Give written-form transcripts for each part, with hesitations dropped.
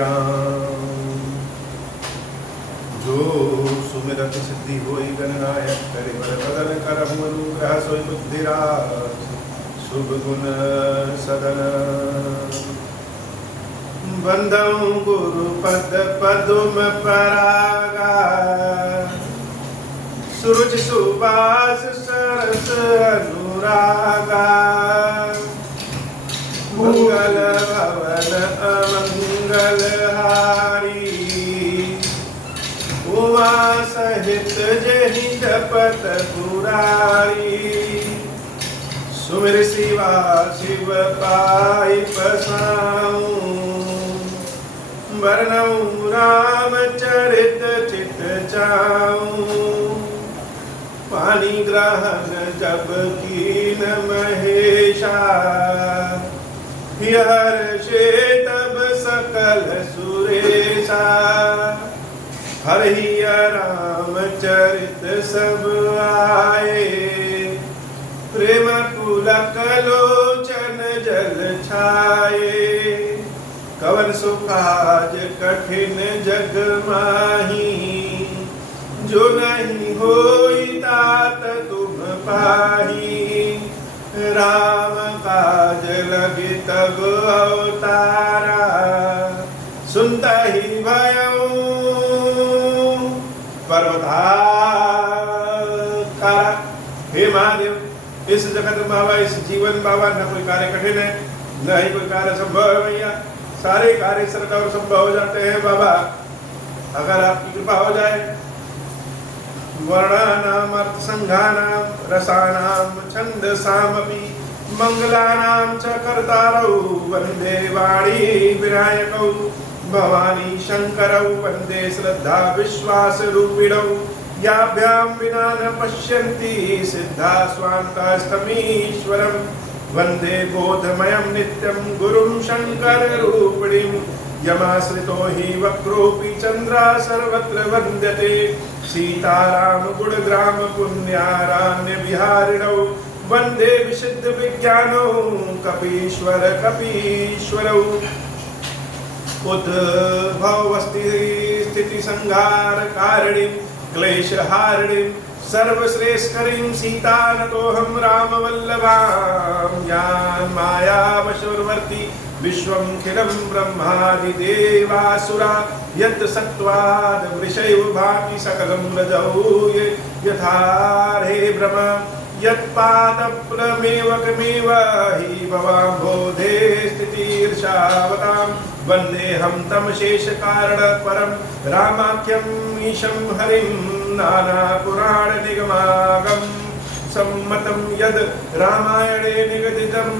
राम। जो सुमिरत सिद्धि होई गणनायक करे बर बदन करहु अनुग्रह सोई बुद्धिराज शुभ गुण सदन। बंदौ गुरु पद पदुम परागा सूरज सुबास सरस अनुरागा। मंगल भवन अमंगल हारी उमा सहित जहि जपत पुरारी। सुमिर शिवा शिव पाई पसाऊं वर्णऊ राम चरित चित चाऊं। पानी ग्रहण जब कीन महेशा हर्षे तब सकल सुरेशा। हरि राम चरित सब आए प्रेम पुलक लोचन जल छाए। कवन सुखाज कठिन जग माही जो नहीं होई तात तुम पाही। राम काज लगे तब अवतारा सुनता ही भयऊ पर्वताकारा। हे महादेव, इस जगत में बाबा, इस जीवन बाबा न कोई कार्य कठिन है न ही कोई कार्य संभव है भैया। सारे कार्य सरल और संभव हो जाते हैं बाबा अगर आपकी कृपा हो जाए। वर्णानाम अर्थ संघानाम रसानाम छंदसामपि मंगलानाम च कर्तारौ वंदे वाणी विनायकौ। भवानी शंकरौ वंदे श्रद्धा विश्वास रूपिणौ। याभ्यां विना न पश्यन्ति सिद्धा स्वान्तास्तमीश्वरम्। वंदे बोधमयं नित्यं गुरुं शंकर रूपिणीं। यमाश्रितो हि वक्रोऽपि चन्द्रा सर्वत्र वन्द्यते। सीताराम गुणग्राम पुण्यारण्य विहारिणौ। वंदे विशुद्ध विज्ञानौ कपीश्वर कपीश्वरौ। उद्भव स्थिति संहार कारिणीं क्लेशहारिणीं सर्वश्रेष्ठकरीं सीतानतोऽहं रामवल्लभां। ज्ञान माया वशवर्ती विश्वं खिलं ब्रह्मादिदेवासुरा। यत् सत्त्वाद् वृषैव भाति सकलं रजौ यथार्हे भ्रम। यत्पादप्रमेवकमेव हि भवाम्भोधे स्थितिर्षावतां। वन्देऽहं तं शेषकारण परं रामाख्यं ईशं हरिं। नानापुराणनिगमागं सम्मतं यद् रामायणे निगदितं।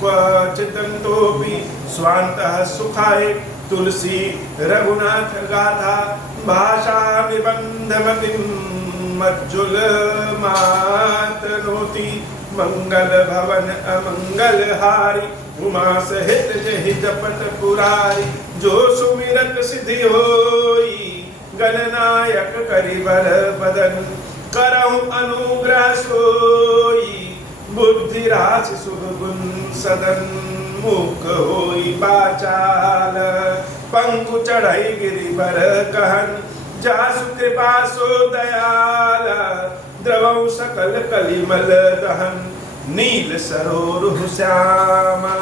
क्वचिदन्तोऽपि स्वान्तः सुखाय तुलसी रघुनाथ गाथा। भाषा निबन्धमतिं मज्जुलमातनोति। मंगल भवन अमंगल हारी उमा सहित जहि जपत पुरारी। जो सुमिरत सिद्धि होई गणनायक करि बर बदन। करहु अनुग्रह सोई बुद्धि राशि शुभ गुण सदन। मुख होई बाचाल पंखु चढ़ाई गिरिवर कहन। जासु कृपा सो दयाल द्रवौ सकल कलिमल दहन। नील सरोरुह श्यामा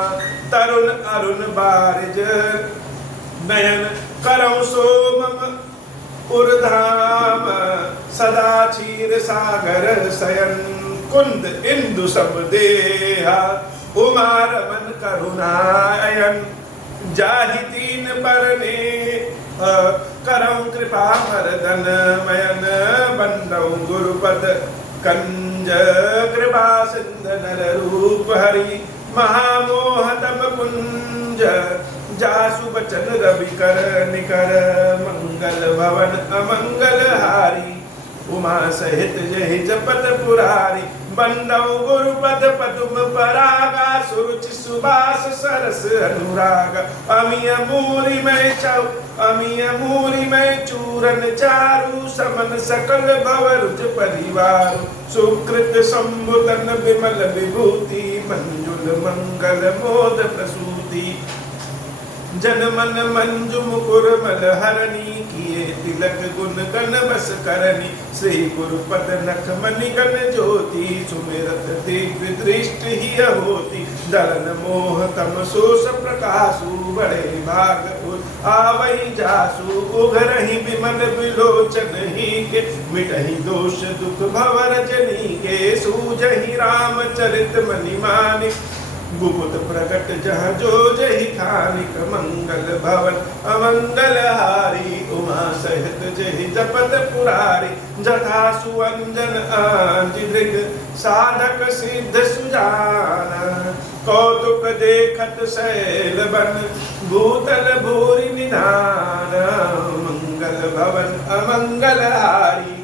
तरुण अरुण बारिज नयन। करौ सोमम उर्धाम सदा क्षीर सागर शयन। कुंद इंदु सब देहा उमा रमन करुणायन। जाहि तीन बरने करौ कृपा मर्दन मयन। बंदौ गुरुपद कंज कृपा सिंध नर रूप हरि। महामोह तब कुंज जासु बचन रवि कर निकर। मंगल भवन अमंगल हारी उमा सहित जहि जपत पुरारी। बंदौ गुरुपद पदुम परागा सुरुचि सुबास सरस अनुराग। अमिय मूरी में चूरन चारु समन सकल भवरुज परिवार। सुकृत संबुतन विमल विभूति मंजुल मंगल मोद प्रसूति। जन मन मंजु मुकुर मल हरणी किए तिलक गुण गण बस करनी श्री गुरुपद नख मणि गण ज्योति सुमिरत दिव्य दृष्टि ही होती दलन मोह तम सोस प्रकाशु बड़े भाग आवई जासु उघरहि विमल विलोचन ही के मिटहि दोष दुख भवर जनी के सूझहि रामचरित मनि मानि गुप्त प्रकट जहाँ जो जही खानिक मंगल भवन अमंगल हारी उमा सहित जही जपत पुरारी जथा सुअंजन आंजिक साधक सिद्ध सुजाना कौतुक देखत शैल बन भूतल भूरि निधान मंगल भवन अमंगल हारी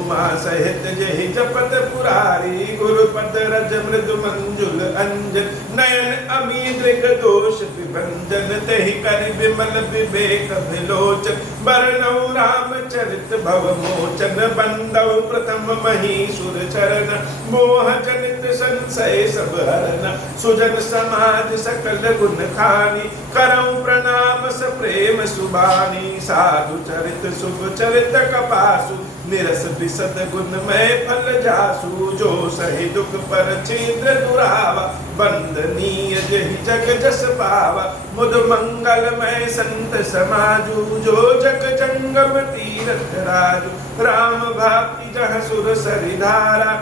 उमा सहित जहि जपत पुरारी गुरुपद रज मृदु मंजुल अंजन नयन अमी दृग दोष विभंजन तहि करि विमल विवेक विलोचन बरनौ रामचरित भव मोचन बंदौ प्रथम महीसुर चरण मोह जनित संशय सब हरन सुजन समाज सकल गुण खानी करौ प्रणाम स प्रेम सुबानी साधु चरित शुभ चरित कपासु निरस विशद गुणमय फल जासु जो सहि दुख पर छिद्र दुरावा बंदनीय जहि जग जस पावा मुद मंगलमय संत समाजु जो जग जंगम तीरथ राजु राम भक्ति जह सुर सरिधारा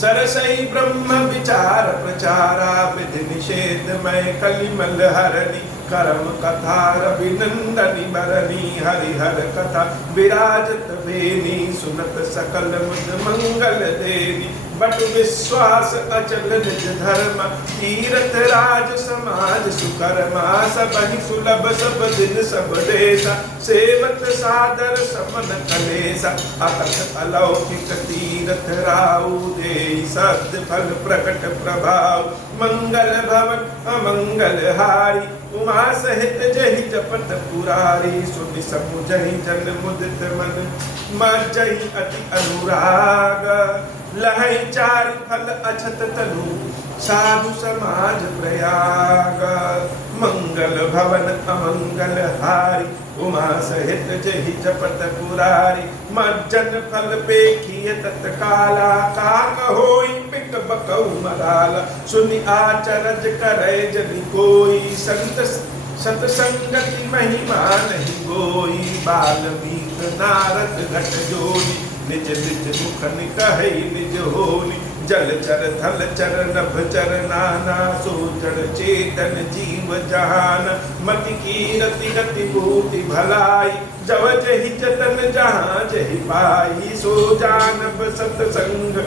सरसई ब्रह्म विचार प्रचारा विधि निषेध मय कलिमल हरणी करम कथा रविनंदनी बरनी हरिहर कथा विराजत बेनी सुनत सकल मुद मंगल देनी बट विश्वास अचल निज धर्म तीरथ राज समाज सुकर्मा सबहि सुलभ सब दिन सब देसा सेवत सादर समन कलेसा अतक अलौकिक तीरथ राउ दे सद फल प्रकट प्रभाव मंगल भवन अमंगल हारी उमा सहित जहि जपत पुरारी सुनि समुझहि जन मुदित मन मज्जहि अति अनुराग लहै चारि फल अछत तनु साधु समाज प्रयाग मंगल भवन अमंगल हारी उमा सहित जहि जपत पुरारी मज्जन फल पेखिय तत्काला काक होई पिक बकौ मराला सुनि आचरज करे जनि कोई संत सतसंगति महिमा नहीं गोई बाल्मीक नारद घट जोनी निज निज मुख निकहि निज होनी जल चर थल चर नभ चर नाना सो जड़ चेतन जीव जहान मति कीरति गति भूति भलाई जब जहि जतन जहाँ जहि पाई सो जानब सतसंग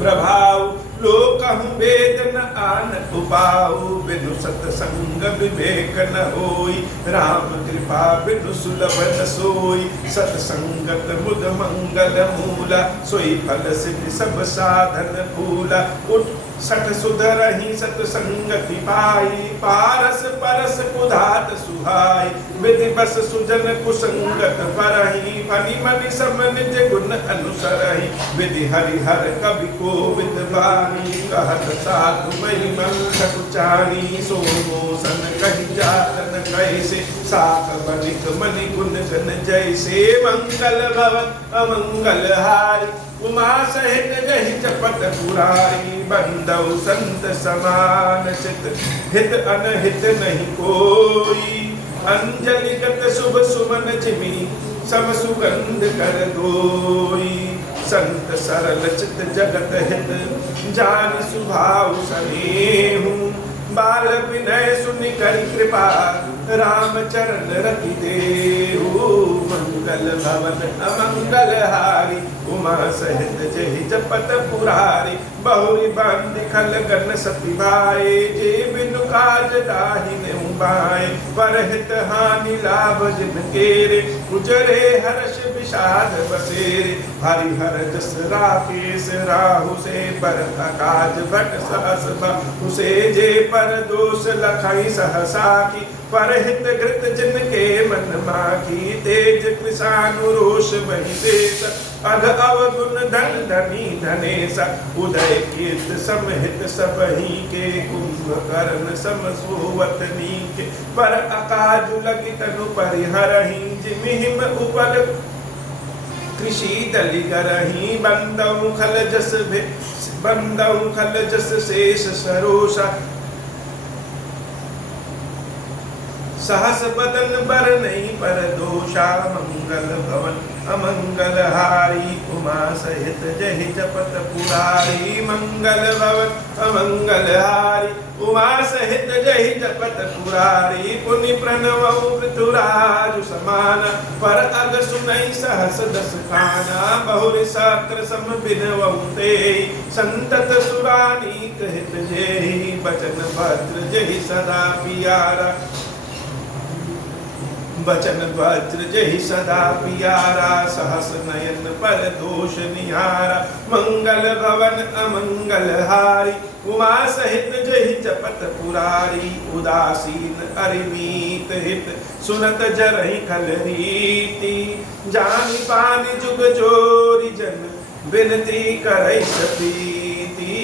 प्रभाव लोकहु वेद न आन उपाऊ बिनु सतसंग विवेक न होई राम कृपा बिनु सुलभ न सोई सतसंगत मुद मंगल मूला सोई फल सिद्धि सब साधन फूला उठ सठ सुधरहि सतसंगति पाई पारस परस कुधात सुहाई विधि बस सुजन कुसंगत परहि फनि मनि सम निज गुण अनुसरहि विधि हरिहर कवि कोविद वाणी कहत साधु महिमा सकुचानी सो मोसन कहि जातन कैसे साख बनिक मनि गुण गण जैसे मंगल भवन अमंगल हारी उमा सहित जहि जपत पुरारी बंदौ संत समान चित हित अनहित नहीं कोई अंजलिगत शुभ सुमन जिमि सम सुगंध कर दोई संत सरल चित जगत हित जान सुभाव सनेहु बाल विनय सुनि करि कृपा राम चरण रति देहु मंगल भवन अमंगल हारी उमा सहित जहि जपत पुरारी बहुरी बांधि खल गन सती भाई जे बिनु काज दाहिन उबाय परहित हानि लाभ जिन केरे उजरे हर्ष विषाद बसेरे हरिहर जस राकेश राहु से परत काज भट सहस उसे जे पर दोष लखाई सहसा की पर हित घृत जिनके मन माखी तेज कृषानु रोष वही देश अघ अवगुण धन धनी धनेश उदय कीर्त समहित सबही के कुंभकर्ण सम सोवतनी के पर अकाजु लगी तनु परिहरहि जिमिहिम उपल कृषि दलि करहि बंदौ खल जस शेष सरोषा सहस बदन बर नहीं पर दोषा मंगल भवन अमंगल हारी उमा सहित जहि जपत पुरारी मंगल भवन अमंगल हारी उमा सहित जहि जपत पुरारी पुनि प्रणवौ पृथुराजु समान पर अग सुनई सहस दस खाना बहुरि साक्र सम बिनवौ तेहि संतत सुरानीक हित जेहि बचन भद्र जहि सदा पियारा बचन वज्र जहि सदा पियारा सहस नयन पर दोष निहारा मंगल भवन अमंगल हारी उमा सहित जहि जपत पुरारी उदासीन अरिमीत हित सुनत जरहि खल रीति जानि पानि जुग जोरि जन बिनती करई सपीति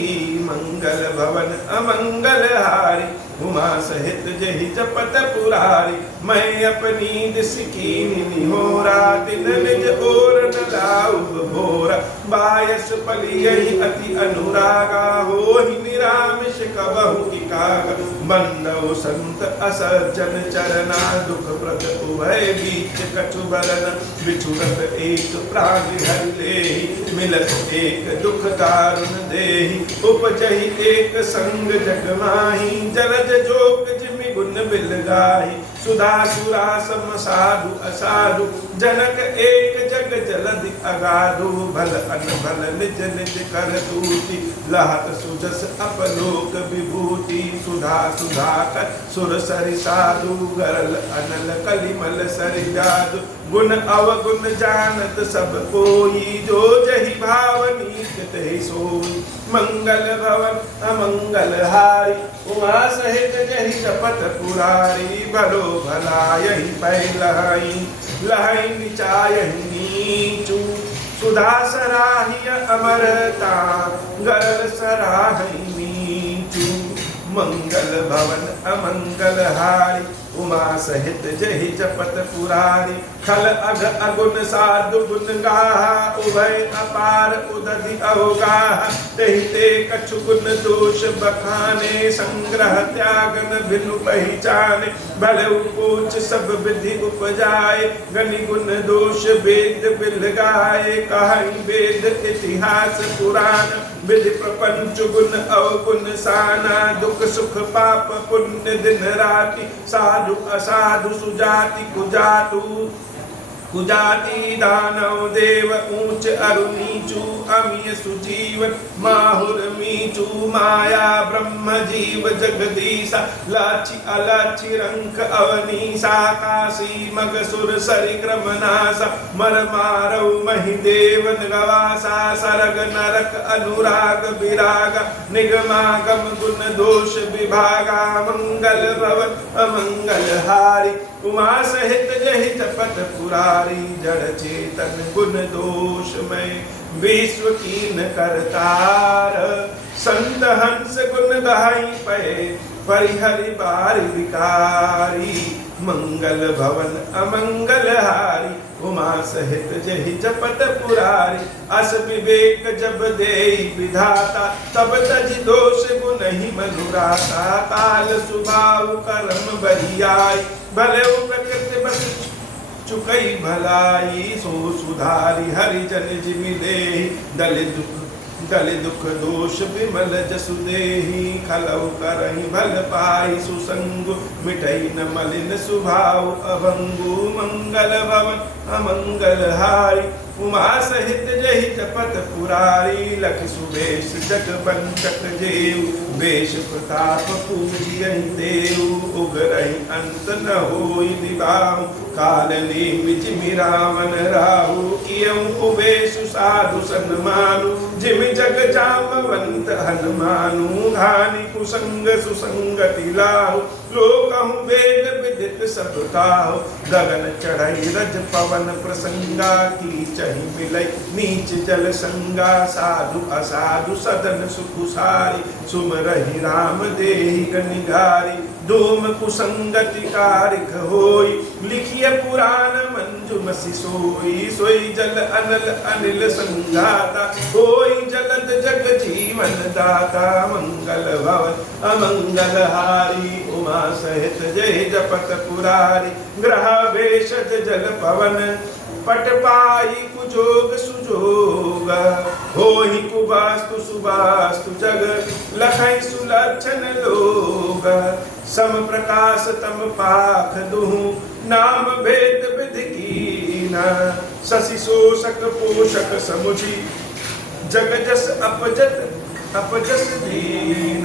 मंगल भवन अमंगल हारी उमा सहित जहि जपत पुरारी मैं अपनी दिस कीनि निहोरा तिन निज ओर न लाऊ भोरा बायस पलियहि अति अनुरागा होहि निरामिष कबहु की काग बंदौ संत असज्जन चरना दुख प्रद उभय बीच कछु बरन बिछुड़त एक प्राण हरि लेहि मिलत एक दुख दारुण देहि उपजहि एक संग जग माही जलज जोग जिमि गुण बिल गाही सुधा सुरा सम साधु असाधु जनक एक जग जलधि अगाधु भल अनभल निज निज कर दूती लहत सुजस अपलोक विभूति सुधा सुधा कर सुर सरि साधु गरल अनल कलिमल सरि जादु गुण अवगुण जानत सब कोई जो जहि भावनी तहि सोई मंगल भवन अमंगल हारी उमा सहित जहि जपत पुरारी भलो भला यही पैलहि लहै निचायहि नीचू सुधा सराहिय अमरता गरल सराहि नीचू मंगल भवन अमंगल हारी उमा सहित जहि जपत पुरारी खल अघ अगुण साधु गुण गाहा उभय अपार उदधि अवगाह तेहि ते कछु गुण दोष बखाने संग्रह त्यागन भिनु पहचाने भले पूछ सब विधि उपजाए गनि गुण दोष वेद बिल गाए कहि वेद इतिहास पुराण विधि प्रपंच गुण अवगुण साना दुख सुख पाप पुण्य दिन राति साधु असाधु सुजाति कुजातु कुजाति दानव देव ऊंच अरु नीचू अमीय सुजीवन माहुर मीचू माया ब्रह्म जीव जगदीशा लाची अलाची रंक अवनीसा काशी मग सुर सरि क्रम नासा मर मारव महि देवन गवासा सरग नरक अनुराग विराग निगमागम गुण दोष विभागा मंगल भवन अमंगल हारी उमा सहित जहि जपत पुरारी जड़ चेतन गुण दोष में विश्व कीन करतार संत हंस गुण गाई पए परिहरि बार विकारी मंगल भवन अमंगल हारी उमा सहित जहि जपत पुरारी अस विवेक जब देई विधाता तब तजि दोष गुण ही मनुराता काल सुभाव कर्म बरियाई भले प्रकृति बस चुकई भलाई सो सुधारी हरिजन जिमि देहि दल दुख दोष विमल जसु देहि खलौ करहि भल पाई सुसंगु मिटई न मलिन सुभाव अभंगु मंगल भवन अमंगल हारी उमा सहित जहि जपत पुरारी लख सुवेश जग बंचक जेऊ वेश प्रताप पूजियहि देव उगरहि अंत न होई निभाऊ काल नेमि जिमि रावण राहु इयं उवेशु साधु सन्मानु जिम जग जामवंत हनुमानु घानि कुसंग सुसंगति लाहु लोकहु वेद विदित सब ताहु गगन चढ़ई रज पवन प्रसंगा की चहि मिलई नीच जल संगा साधु असाधु सदन सुखुसारी सुमरहि राम देहि गनिगारी धूम कुसंगति कारिक होई लिखिय पुराण मंजुमसि सोई सोई जल अनल अनिल संघाता होई जलद जग जीवन दाता मंगल भवन अमंगल हारी उमा सहित जय जपत पुरारी ग्रह भेषज जल पवन पट पाई कुजोग सुजोग होहि कुवास्तु सुवास्तु जग लखई सुलक्षण लोग सम प्रकाश तम पाख दुहु नाम भेद विधि कीना शशि शोषक पोषक समुझी जग जस अपजस दीन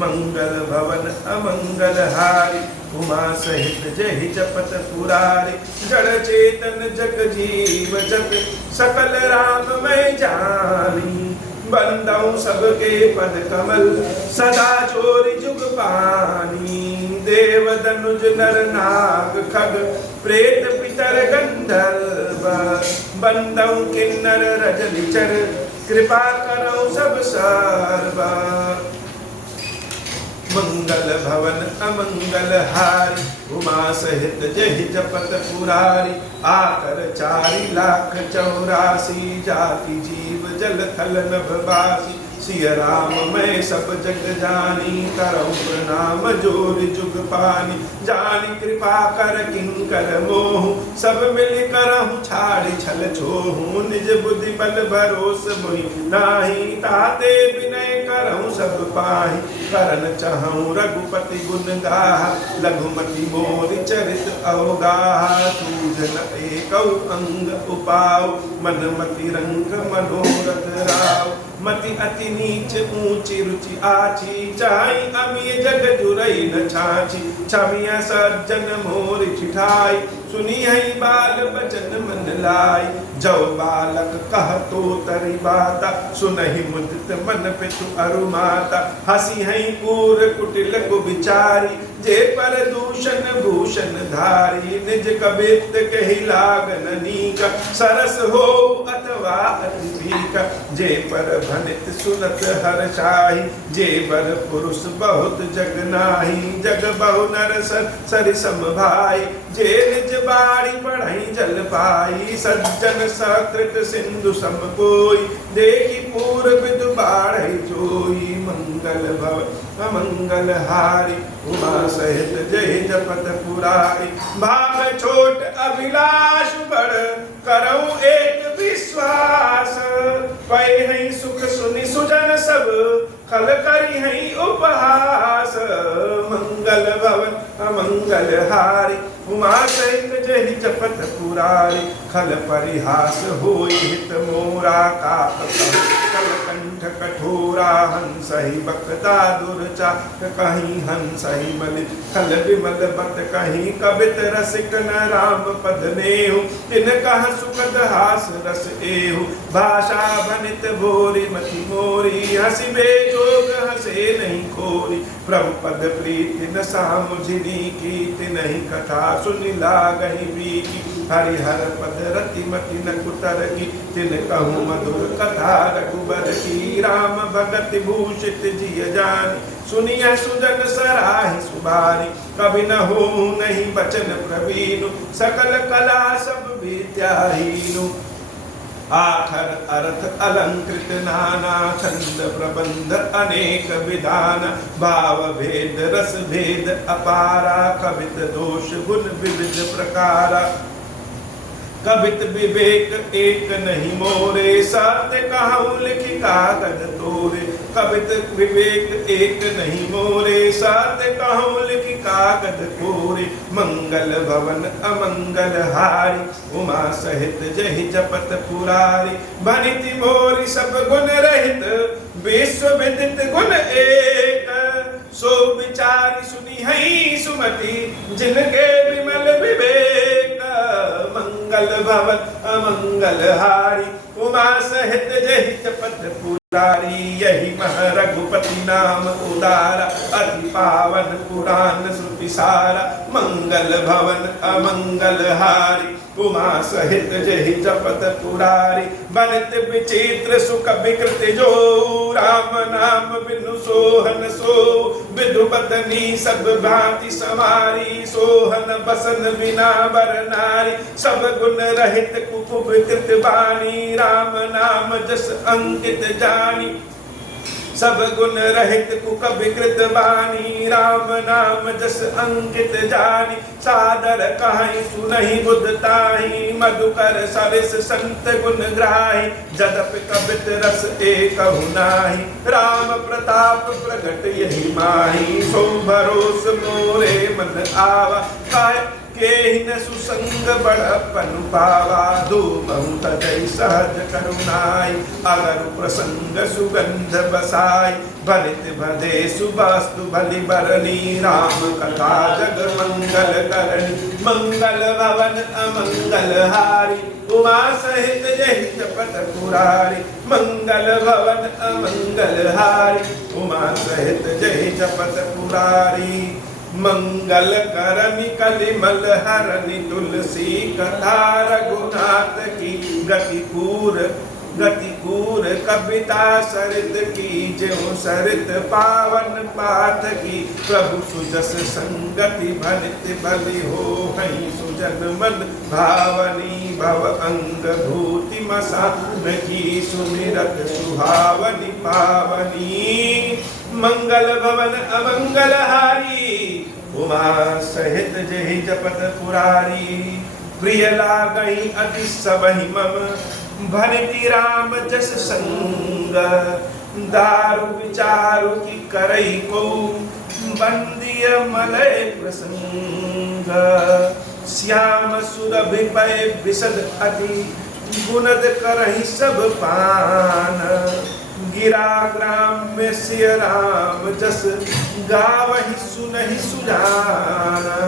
मंगल भवन अमंगल हारी उमा सहित जय जपत पुरारी जड़ चेतन जग जीव जत सकल राम मैं जानी बंदौ सबके पद कमल सदा चोरी जुग पानी देव दनुज नर नाग खग प्रेत पितर गंधर्व बंदौ किन्नर रजनिचर कृपा करो सब सर्व मंगल भवन अमंगल हारी उमा सहित जय जपत पुरारी आकर 4,84,000 जाति जीव जल थल नभ बासी सिय राम मैं सब जग जानी करऊं प्रणाम जोर जुग पानी जानी कृपा कर किंकर मोह सब मिल करहु छाड़ छल छोहू निज बुद्धि बल भरोस मोहि नाही ताते विनय करहु सब पाहि करन चाहूं रघुपति गुण गाहा लघुमति मोरि चरित अवगाहा सूझन एकौ अंग उपाव मन मति रंग मनोरथ राव मति अति नीच ऊंची रुचि आची चाहि अमिय जग जुरई न छाची छमिया सज्जन मोर चिठाई सुनी हई बाल बचन मन लाई जो बालक कह तो तरी बाता सुनहि मुदित मन पितु अरु माता हसी हई कूर कुटिल को विचारी जे पर दूषण भूषण धारी निज कबित कहि लागन नीक सरस हो अथवा अति भीक जे पर भनित सुनत हर शाही जे बर पुरुष बहुत जग नाही जग बहु नर सरि सम भाई जे निज बाड़ी बढ़ई जल पाई सज्जन सकृत सिंधु सम कोई देखी पूर्व विदु बाढ़ई जोई मंगल भव अमंगल हारी उमा सहित जय जपत पुरारी भाव छोट अभिलाष बड़ करऊं एक विश्वास पै हई सुख सुनि सुजन सब खल करी हई उपहास मंगल भवन अमंगल हारी उमा सहित जय जपत पुरारी खल परिहास होई हित मोरा काप कल कंठ कठोरा हंस ही बकदा दुर्चा कहीं हंस ही मल खल विमल बत कहीं कबित रसिक न राम पद नेहु तिन कह सुखद हास रस एहु भाषा भनित भोरी मति मोरी हसी बेजोग हसे नहीं खोरी प्रभु पद प्रीति न सामुझिनी कीर्ति नहीं कथा सुनि लागहि बीकी हरिहर पद रति मति न कुतर की तिन कहूँ मधुर कथा रघुबर की राम भगति भूषित जिय जानी सुनिय सुजन सराहि सुबारी कभी न हो नहीं बचन प्रवीणु सकल कला सब विद्याहीनु आखर अर्थ अलंकृत नाना छंद प्रबंध अनेक विधान भाव भेद रस भेद अपारा कवित दोष गुण विविध प्रकारा कवित विवेक एक नहीं मोरे सत्य कहूँ लिखि कागज तोरे कवित विवेक एक नहीं मोरे सत्य कहूँ लिखि कागज तोरे मंगल भवन अमंगल हारी उमा सहित जय जपत पुरारी भनिति मोरी सब गुण रहित विश्व विदित गुण एक सो विचारी सुनी हई सुमति जिनके विमल विवेक मंगल भवन अमंगल हारी उमा सहित जहि जपत पुरारी, यही मह रघुपति नाम उदारा, अति पावन पुराण श्रुति सारा, मंगल भवन अमंगल हारी। उमा सहित जहि जपत पुरारी, बनित विचित्र सुख विकृत जो, राम नाम बिनु सोहन सो, विधु बदनी सब भांति समारी, सोहन बसन बिना बर नारी, सब गुण रहित कुकुविकृत बानी, राम नाम जस अंकित जानी, सब गुण रहित कुक विकृत बानी, राम नाम जस अंकित जानी, सादर कहीं सुनहि बुध ताहि, मधुकर सरिस संत गुण ग्राही, जदप कबित रस एकहु नाही, राम प्रताप प्रगट यही माही, सो भरोस मोरे मन आवा, काय केहिन सुसंग बड़पन पावा, दो बहुत तदै सहज करुणाई, अगर प्रसंग सुगंध बसाई, भलित भदे सुवास्तु भलि बरनी, राम कथा जग मंगल करणी, मंगल भवन अमंगल हारी, उमा सहित जहि जपत पुरारी, मंगल भवन अमंगल हारी, उमा सहित जहि जपत पुरारी, मंगल करनी कलिमल हरनि, तुलसी कथा रघुनाथ की, गति कूर कविता सरित की, ज्यों सरित पावन पाठ की, प्रभु सुजस संगति भनित भलि हो, हई सुजन मन भावनी, भव अंग भूति मसान की, सुमिरत सुहावनी पावनी, मंगल भवन अमंगल हारी, उमा सहित जहि जपत पुरारी, प्रिय लागहि अति सबहि मम, भरति राम जस संग, दारु विचारु की करई को, बंदिय मलय प्रसंग, श्याम सुरभि पय विशद अति, गुणद करहि सब पान, गिरा ग्राम में सिय राम जस, गावहि सुनहि सुजाना,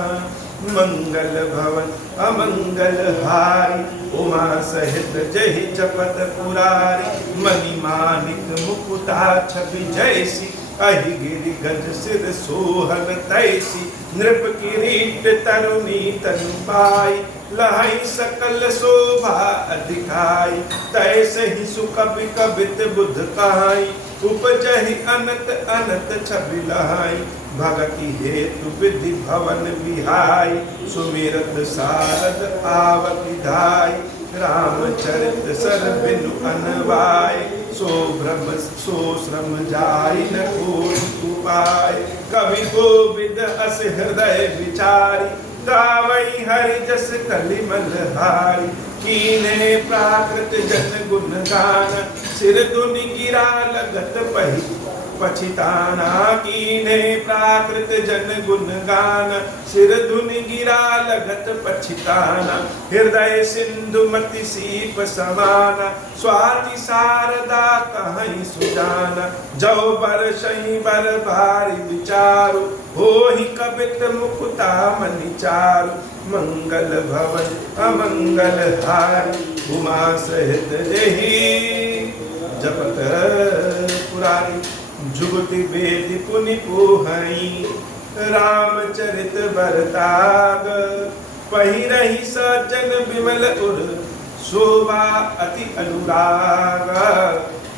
मंगल भवन अमंगल हारी, उमा सहित जहि जपत पुरारी, मणि मानिक मुकुटा छवि जैसी, अहि गिरि गज सिर सोहन तैसी, नृप किरीट तरुणी तनु पाई, लहई सकल शोभा अधिकाई, तैसे ही सुकवि कवित बुध कहाई, उपजहि अनत अनत छवि लहाई, भगति हेतु विधि भवन विहाई, सुमिरत सारद आवति धाई, रामचरित सर बिनु अनवाय, सो श्रम जाय न कोई उपाय, कवि गोविंद अस हृदय विचारी, गावई हरि जस कलिमल हारी, कीन्हे प्राकृत जन गुण गान, सिर धुनि गिरा लगत पछिताना, कीन्हे प्राकृत जन गुण गान, सिर धुनि गिरा लगत पछिताना, हृदय सिंधु मति सीप समाना, स्वाति शारदा कहीं सुजाना, जौ बरसहि बर भारी विचारु, होहि कवित मुकुता मनि चारु, मंगल भवन अमंगल हारी, उमा सहित जहि जपत पुरारी, जुगति वेद पुनि पोहई, रामचरित बरताग, पहिरहि सज्जन विमल उर, शोभा अति अनुराग,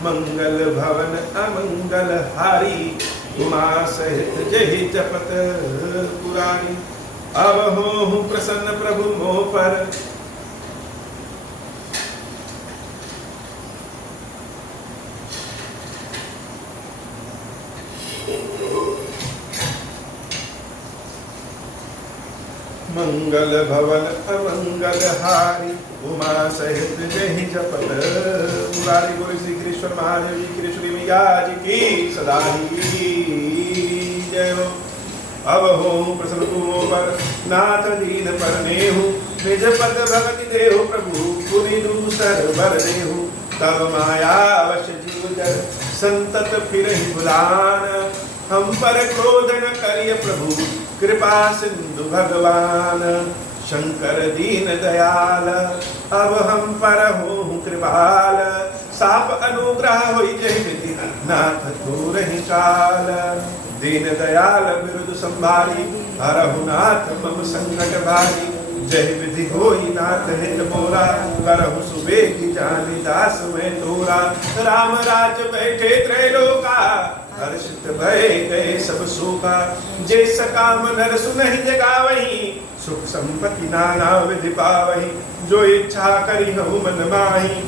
मंगल भवन अमंगल हारी, उमा सहित जहि जपत पुरारी। अब हो प्रसन्न प्रभु मोह पर, मंगल भवन अमंगल हारी, उमा सहित जहि जपत पुरारी। बोले श्री कृष्ण महादेव जी की, श्री मैया जी की सदा ही जय हो। अब हो प्रसन्न तुमो पर, नाथ दीन पर नेहु, निज पद भगति देहु प्रभु, पुनि दूसर बर देहु, तब माया वश जीव जर, संतत फिरहि बुलान, हम पर क्रोध न करिय प्रभु, कृपा सिंधु भगवान। शंकर दीन दयाल, अब हम पर हो कृपाल, साप अनुग्रह होई जय विधि नाथ दूरहि काल, दीन दयाल बिरुद संभारी, हरहु नाथ मम संकट भारी, जय विधि होई नाथ हित मोरा, करहु सुबेगी जानि दास में तोरा, राम राज बैठे त्रैलोका, हर्षित भय गए सब शोका, जे सकाम नर सुनहि जगावहि, सुख संपत्ति नाना विधि पावहि, जो इच्छा करी हूँ मन माही,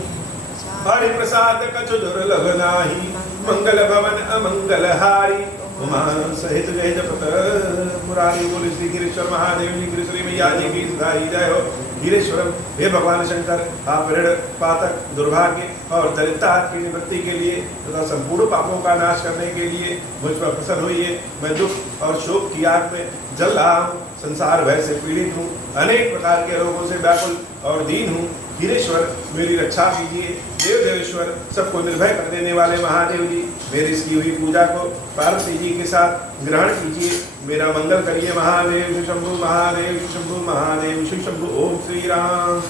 हरि प्रसाद कछु दुर्लभ नाही, मंगल भवन अमंगल हारी, उमा सहित जय जपत मुरारी, बोले श्री गिरीश्वर महादेव जी की, श्री मैया जी की सदाई जय हो। गिरीश्वरम, हे भगवान शंकर, आप ऋण पातक दुर्भाग्य और दरिद्रता की निवृत्ति के लिए तथा संपूर्ण पापों का नाश करने के लिए मुझ पर प्रसन्न हुई। मैं दुख और शोक की आग में जल रहा हूँ, संसार भय से पीड़ित हूँ, अनेक प्रकार के रोगों से व्याकुल और दीन हूँ। गिरीश्वर, मेरी रक्षा कीजिए। देव देवेश्वर, सबको निर्भय कर देने वाले महादेव जी, मेरी की हुई पूजा को पार्वती जी के साथ ग्रहण कीजिए, मेरा मंगल करिए। महादेव शंभु, महादेव शंभु, महादेव शिव शंभु। ओम श्री राम।